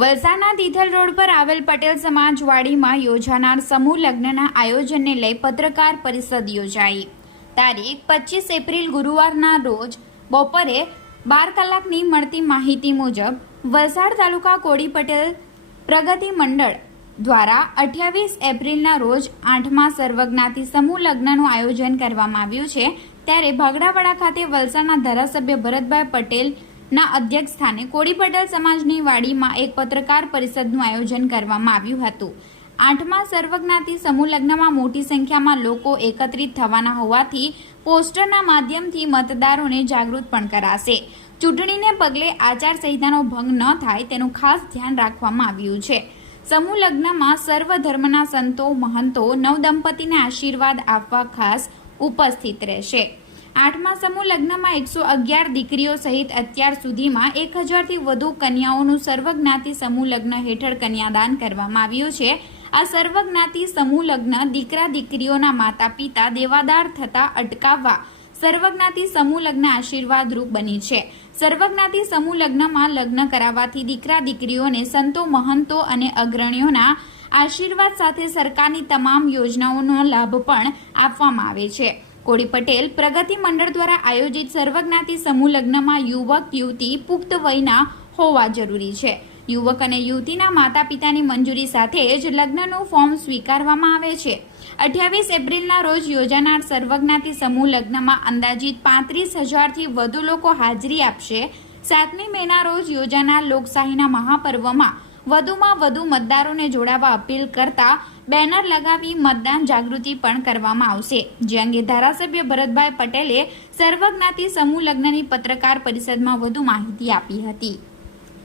વલસાડના તિથલ રોડ પર આવેલ પટેલ સમાજવાડીમાં યોજાનાર સમૂહ લગ્નના આયોજનને લઈ પત્રકાર પરિષદ યોજાઈ. તારીખ 25 એપ્રિલ ગુરુવારના રોજ બપોરે 12 કલાકની મળતી માહિતી મુજબ વલસાડ તાલુકા કોળી પટેલ પ્રગતિ મંડળ દ્વારા 28 એપ્રિલના રોજ 8મા સર્વજ્ઞાતિ સમૂહ લગ્નનું આયોજન કરવામાં આવ્યું છે. ત્યારે ભાગડાવાડા ખાતે વલસાડના ધારાસભ્ય ભરતભાઈ પટેલના અધ્યક્ષ સ્થાને કોળી પટેલ સમાજની વાડીમાં એક પત્રકાર પરિષદનું આયોજન કરવામાં આવ્યું હતું. 8મા સર્વજ્ઞાતિ સમૂહ લગ્નમાં મોટી સંખ્યામાં લોકો એકત્રિત થવાના હોવાથી પોસ્ટરના માધ્યમથી મતદારોને જાગૃત પણ કરાશે. ચૂંટણીને પગલે આચારસંહિતાનો ભંગ ન થાય તેનું ખાસ ધ્યાન રાખવામાં આવ્યું છે. સમૂહ લગ્નમાં સર્વ ધર્મના સંતો મહંતો નવદંપતીને આશીર્વાદ આપવા ખાસ ઉપસ્થિત રહેશે. 8મા સમૂહ લગ્નમાં 111 દીકરીઓ સહિત અત્યાર સુધીમાં 1000થી વધુ કન્યાઓનું સર્વજ્ઞાતિ સમૂહ લગ્ન હેઠળ કન્યાદાન કરવામાં આવ્યું છે. આ સર્વજ્ઞાતિ સમૂહ લગ્ન દીકરા દીકરીઓના માતા પિતા દેવાદાર થતા અટકાવવા સર્વજ્ઞાતિ સમૂહ લગ્ન આશીર્વાદરૂપ બની છે. સર્વજ્ઞાતિ સમૂહ લગ્નમાં લગ્ન કરાવવાથી દીકરા દીકરીઓને સંતો મહંતો અને અગ્રણીઓના આશીર્વાદ સાથે સરકારની તમામ યોજનાઓનો લાભ પણ આપવામાં આવે છે. કોળી પટેલ પ્રગતિ મંડળ દ્વારા આયોજિત સર્વજ્ઞાતિ સમૂહ લગ્નમાં યુવક યુવતી પુખ્ત વયના હોવા જરૂરી છે. યુવક અને યુવતીના માતા પિતાની મંજૂરી સાથે જ લગ્નનું ફોર્મ સ્વીકારવામાં આવે છે. 28 એપ્રિલના રોજ યોજાનાર સર્વજ્ઞાતિ સમૂહ લગ્નમાં અંદાજિત 35,000થી વધુ લોકો હાજરી આપશે. 7મી મેના રોજ યોજાનાર લોકશાહીના મહાપર્વમાં વધુમાં વધુ મતદારોને જોડાવા અપીલ કરતા બેનર લગાવી મતદાન જાગૃતિ પણ કરવામાં આવશે. જે અંગે ધારાસભ્ય ભરતભાઈ પટેલે સર્વજ્ઞાતિ સમૂહ લગ્નની પત્રકાર પરિષદમાં વધુ માહિતી આપી હતી.